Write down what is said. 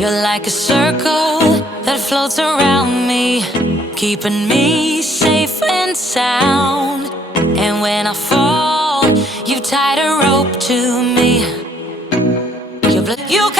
You're like a circle that floats around me, keeping me safe and sound. And when I fall, you tied a rope to me. You